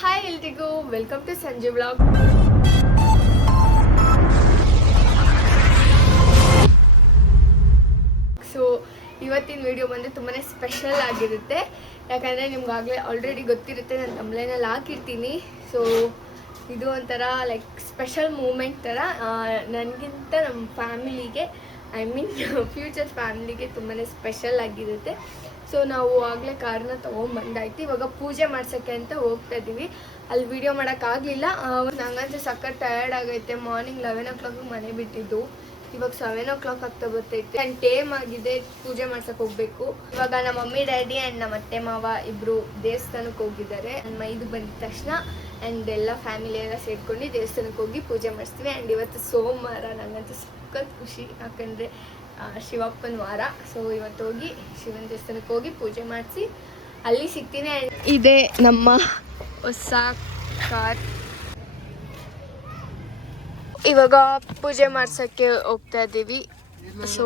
Hi ಎಲ್ರಿಗೂ welcome to Sanju vlog. So ಇವತ್ತಿನ video ಬಂದು ತುಂಬಾ ಸ್ಪೆಷಲ್ ಆಗಿರುತ್ತೆ. ಯಾಕಂದರೆ ನಿಮ್ಗಾಗಲೇ ಆಲ್ರೆಡಿ ಗೊತ್ತಿರುತ್ತೆ, ನಾನು ತಮ್ಲೈನಲ್ಲಿ ಹಾಕಿರ್ತೀನಿ. ಸೊ ಇದು ಒಂಥರ ಲೈಕ್ ಸ್ಪೆಷಲ್ ಮೂಮೆಂಟ್ ಥರ ನನಗಿಂತ ನಮ್ಮ ಫ್ಯಾಮಿಲಿಗೆ, ಐ ಮೀನ್ ಫ್ಯೂಚರ್ ಫ್ಯಾಮಿಲಿಗೆ ತುಂಬಾ ಸ್ಪೆಷಲ್ ಆಗಿರುತ್ತೆ. ಸೊ ನಾವು ಆಗಲೇ ಕಾರನ್ನ ತೊಗೊಂಡ್ಬಂದಾಯ್ತು. ಇವಾಗ ಪೂಜೆ ಮಾಡ್ಸೋಕ್ಕೆ ಅಂತ ಹೋಗ್ತಾ ಇದ್ದೀವಿ. ಅಲ್ಲಿ ವೀಡಿಯೋ ಮಾಡೋಕ್ಕಾಗಲಿಲ್ಲ. ನಂಗಂತೂ ಸಖತ್ ಟಯರ್ಡ್ ಆಗೈತೆ. ಮಾರ್ನಿಂಗ್ 11 o'clock ಮನೆ ಬಿಟ್ಟಿದ್ದು, ಇವಾಗ 7 o'clock ಆಗ್ತಾ ಬರ್ತೈತೆ. ಆ್ಯಂಡ್ ಟೇಮ್ ಆಗಿದೆ, ಪೂಜೆ ಮಾಡ್ಸಕ್ಕೆ ಹೋಗಬೇಕು. ಇವಾಗ ನಮ್ಮ ಮಮ್ಮಿ ಡ್ಯಾಡಿ ಆ್ಯಂಡ್ ನಮ್ಮ ಅತ್ತೆ ಮಾವ ಇಬ್ಬರು ದೇವಸ್ಥಾನಕ್ಕೆ ಹೋಗಿದ್ದಾರೆ. ನನ್ನ ಮೈದು ಬಂದ ತಕ್ಷಣ ಆ್ಯಂಡ್ ಎಲ್ಲ ಫ್ಯಾಮಿಲಿ ಎಲ್ಲ ಸೇರ್ಕೊಂಡು ದೇವಸ್ಥಾನಕ್ಕೆ ಹೋಗಿ ಪೂಜೆ ಮಾಡಿಸ್ತೀವಿ. ಆ್ಯಂಡ್ ಇವತ್ತು ಸೋಮವಾರ, ನನಗಂತೂ ಸಖತ್ ಖುಷಿ, ಯಾಕಂದರೆ ಶಿವಪ್ಪನ ವಾರ. ಸೊ ಇವತ್ತು ಹೋಗಿ ಶಿವನ ದೇವಸ್ಥಾನಕ್ಕೆ ಹೋಗಿ ಪೂಜೆ ಮಾಡಿಸಿ ಅಲ್ಲಿ ಸಿಗ್ತೀನಿ. ಇದೇ ನಮ್ಮ ಹೊಸ ಕಾರ್. ಇವಾಗ ಪೂಜೆ ಮಾಡ್ಸೋಕ್ಕೆ ಹೋಗ್ತಾ ಇದ್ದೀವಿ. ಸೊ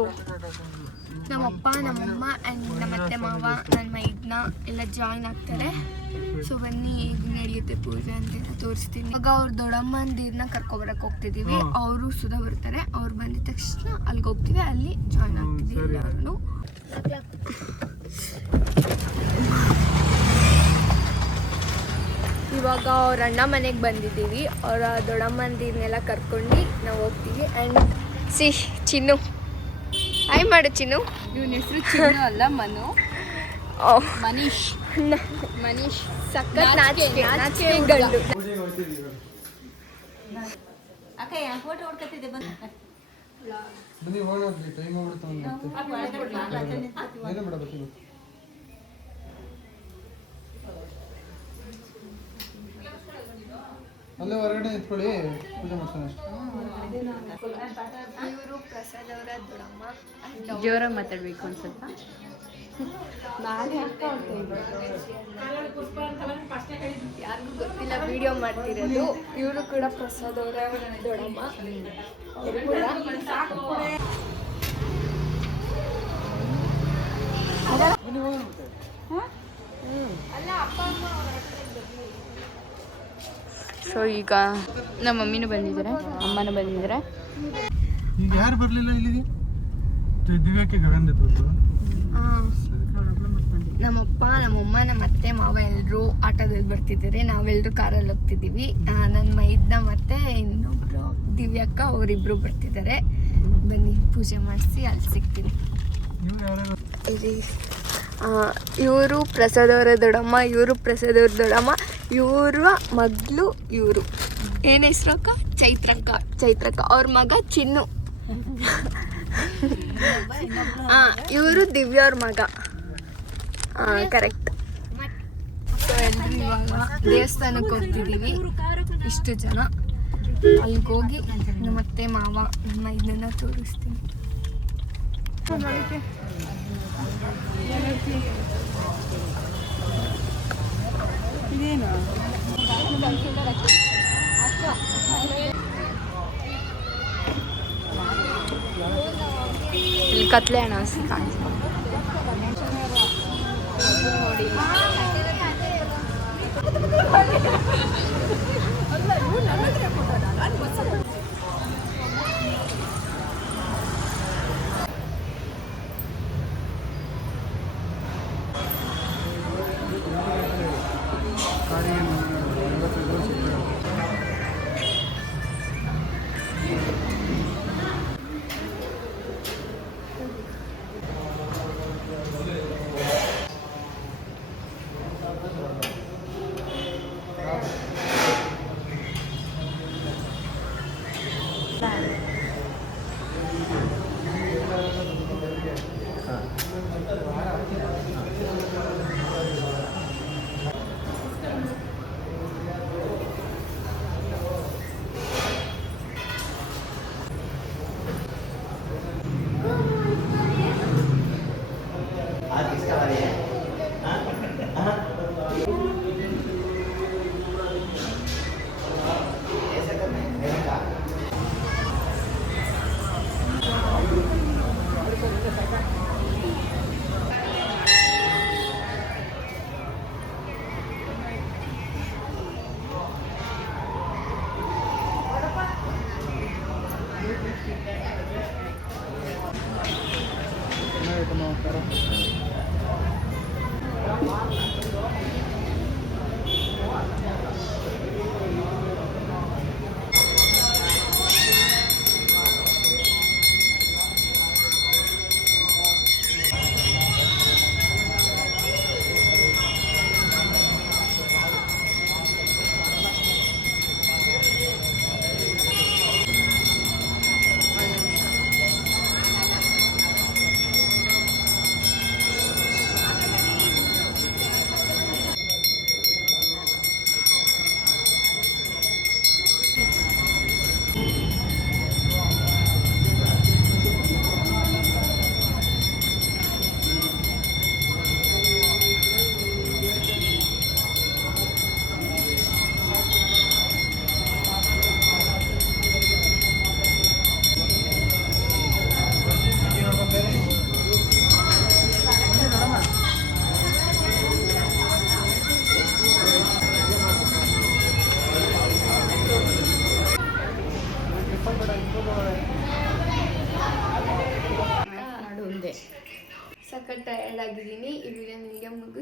ನಮ್ಮಪ್ಪ, ನಮ್ಮಮ್ಮ ಆ್ಯಂಡ್ ನಮ್ಮ ಅತ್ತೆ ಮಾವ, ನನ್ನ ಮೈದನ್ನ ಎಲ್ಲ ಜಾಯ್ನ್ ಆಗ್ತಾರೆ. ಸೊ ಬನ್ನಿ ಹೇಗೆ ನಡೆಯುತ್ತೆ ಪೂಜೆ ಅಂತೆಲ್ಲ ತೋರಿಸ್ತೀನಿ. ಇವಾಗ ಅವ್ರ ದೊಡ್ಡಮ್ಮಂದಿರನ್ನ ಕರ್ಕೊಬರಕ್ಕೆ ಹೋಗ್ತಿದ್ದೀವಿ. ಅವರು ಸುಧಾ ಬರ್ತಾರೆ. ಅವ್ರು ಬಂದಿದ ತಕ್ಷಣ ಅಲ್ಲಿಗೆ ಹೋಗ್ತೀವಿ, ಅಲ್ಲಿ ಜಾಯ್ನ್ ಆಗ್ತೀವಿ ಎಲ್ಲರೂ. ಇವಾಗ ಅವ್ರ ಅಣ್ಣ ಮನೆಗೆ ಬಂದಿದ್ದೀವಿ. ಅವರ ದೊಡ್ಡಮ್ಮಂದಿರನ್ನೆಲ್ಲ ಕರ್ಕೊಂಡು ನಾವು ಹೋಗ್ತೀವಿ. ಆ್ಯಂಡ್ ಸಿ ಚಿನ್ನು, ಹಾಯ್ ಮಾಡು ಚಿನ್ನು. ಇವನ ಹೆಸರು ಚಿನ್ನು ಅಲ್ಲ, ಮನು. ಮನೀಶ್ ಮನೀಶ್ ಸಖತ್ ನಾಚಿಕೆ ಗಂಡು. ಅಕ್ಕಯ್ಯ ಫೋಟೋ ಹೊಡ್ಕತ್ತಿದ್ದೆ ಬಂದು ಅಲ್ಲೇ ಹೊರಗಡೆ ನಿಂತ್ಕೊಳ್ಳಿ, ಪೂಜೆ ಮಾಡ್ಸೋಣ ಅಷ್ಟೇ. ಇವರು ಪ್ರಸಾದ್ ಅವರ ದೊಡ್ಡಮ್ಮ. ಜೋರಾಗಿ ಮಾತಾಡ್ಬೇಕು ಒಂದು ಸ್ವಲ್ಪ. ಯಾರಿಗೂ ಗೊತ್ತಿಲ್ಲ ವಿಡಿಯೋ ಮಾಡ್ತಿರೋದು. ಇವರು ಕೂಡ ಪ್ರಸಾದ್ ಅವರ ದೊಡ್ಡಮ್ಮ. ಅವರು ಕೂಡ ಸೊ ಈಗ ನಮ್ಮ ಮಮ್ಮಿನೂ ಬಂದಿದ್ದಾರೆ, ಅಮ್ಮನೂ ಬಂದಿದ್ದಾರೆ. ಈಗ ಯಾರು ಬರಲಿಲ್ಲ ಇಲ್ಲಿಗೆ? ದಿವ್ಯಾಕ್ಕೆ ಗಗನ್ ಬಂತು. ನಮ್ಮಪ್ಪ, ನಮ್ಮಮ್ಮ, ನಮ್ಮ ಅತ್ತೆ ಮಾವ ಎಲ್ಲರೂ ಆಟೋದಲ್ಲಿ ಬರ್ತಿದ್ದಾರೆ. ನಾವೆಲ್ಲರೂ ಕಾರಲ್ಲಿ ಹೋಗ್ತಿದ್ದೀವಿ. ನನ್ನ ಮೈದ್ನ ಮತ್ತೆ ಇನ್ನೊಬ್ರು ದಿವ್ಯಕ್ಕ, ಅವರಿಬ್ರು ಬರ್ತಿದ್ದಾರೆ. ಬನ್ನಿ ಪೂಜೆ ಮಾಡಿಸಿ ಅಲ್ಲಿ ಸಿಗ್ತೀನಿ. ಇವರು ಪ್ರಸಾದ್ ಅವರ ದೊಡ್ಡಮ್ಮ, ಇವರು ಪ್ರಸಾದ್ ಅವ್ರ ದೊಡ್ಡಮ್ಮ, ಇವರ ಮಗಳು. ಇವರು ಏನು ಹೆಸ್ರಕ್ಕ? ಚೈತ್ರಕ್ಕ. ಅವ್ರ ಮಗ ಚಿನ್ನು. ಇವರು ದಿವ್ಯ ಅವ್ರ ಮಗ. ಕರೆಕ್ಟ್. ಸೊ ಎಲ್ಲರೂ ಇವಾಗ ದೇವಸ್ಥಾನಕ್ಕೆ ಹೋಗ್ತಿದ್ದೀವಿ, ಇಷ್ಟು ಜನ. ಅಲ್ಲಿಗೆ ಹೋಗಿ ನಮ್ಮತ್ತೆ ಮಾವ, ನಮ್ಮ ಇದನ್ನ ತೋರಿಸ್ತೀನಿ. ಇದೇನು ಇಲ್ಲಿ ಕತ್ಲೆ ಹಣ ಕಾಣಿಸ್ತು ನೋಡಿ.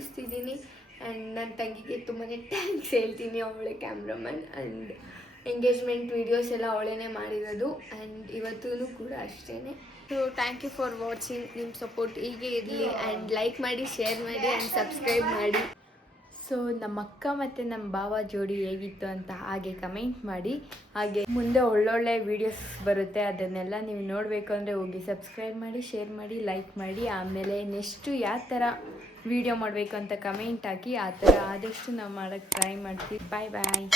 ಮುಗಿಸ್ತಿದ್ದೀನಿ. ಆ್ಯಂಡ್ ನನ್ನ ತಂಗಿಗೆ ತುಂಬಾ ಥ್ಯಾಂಕ್ಸ್ ಹೇಳ್ತೀನಿ, ಅವಳೆ ಕ್ಯಾಮ್ರಾಮನ್. ಆ್ಯಂಡ್ ಎಂಗೇಜ್ಮೆಂಟ್ ವೀಡಿಯೋಸ್ ಎಲ್ಲ ಅವಳೇ ಮಾಡಿರೋದು. ಆ್ಯಂಡ್ ಇವತ್ತೂ ಕೂಡ ಅಷ್ಟೇ. So thank you for watching. ನಿಮ್ಮ ಸಪೋರ್ಟ್ ಹೀಗೆ ಇರಲಿ. ಆ್ಯಂಡ್ ಲೈಕ್ ಮಾಡಿ, ಶೇರ್ ಮಾಡಿ ಆ್ಯಂಡ್ ಸಬ್ಸ್ಕ್ರೈಬ್ ಮಾಡಿ. ಸೊ ನಮ್ಮ ಅಕ್ಕ ಮತ್ತು ನಮ್ಮ ಭಾವ ಜೋಡಿ ಹೇಗಿತ್ತು ಅಂತ ಹಾಗೆ ಕಮೆಂಟ್ ಮಾಡಿ. ಹಾಗೆ ಮುಂದೆ ಒಳ್ಳೊಳ್ಳೆ ವೀಡಿಯೋಸ್ ಬರುತ್ತೆ, ಅದನ್ನೆಲ್ಲ ನೀವು ನೋಡಬೇಕು ಅಂದರೆ ಹೋಗಿ ಸಬ್ಸ್ಕ್ರೈಬ್ ಮಾಡಿ, ಶೇರ್ ಮಾಡಿ, ಲೈಕ್ ಮಾಡಿ. ಆಮೇಲೆ ನೆಕ್ಸ್ಟು ಯಾವ ಥರ ವೀಡಿಯೋ ಮಾಡಬೇಕು ಅಂತ ಕಮೆಂಟ್ ಹಾಕಿ. ಆ ಥರ ಆದಷ್ಟು ನಾವು ಮಾಡೋಕ್ಕೆ ಟ್ರೈ ಮಾಡ್ತೀವಿ. ಬಾಯ್ ಬಾಯ್.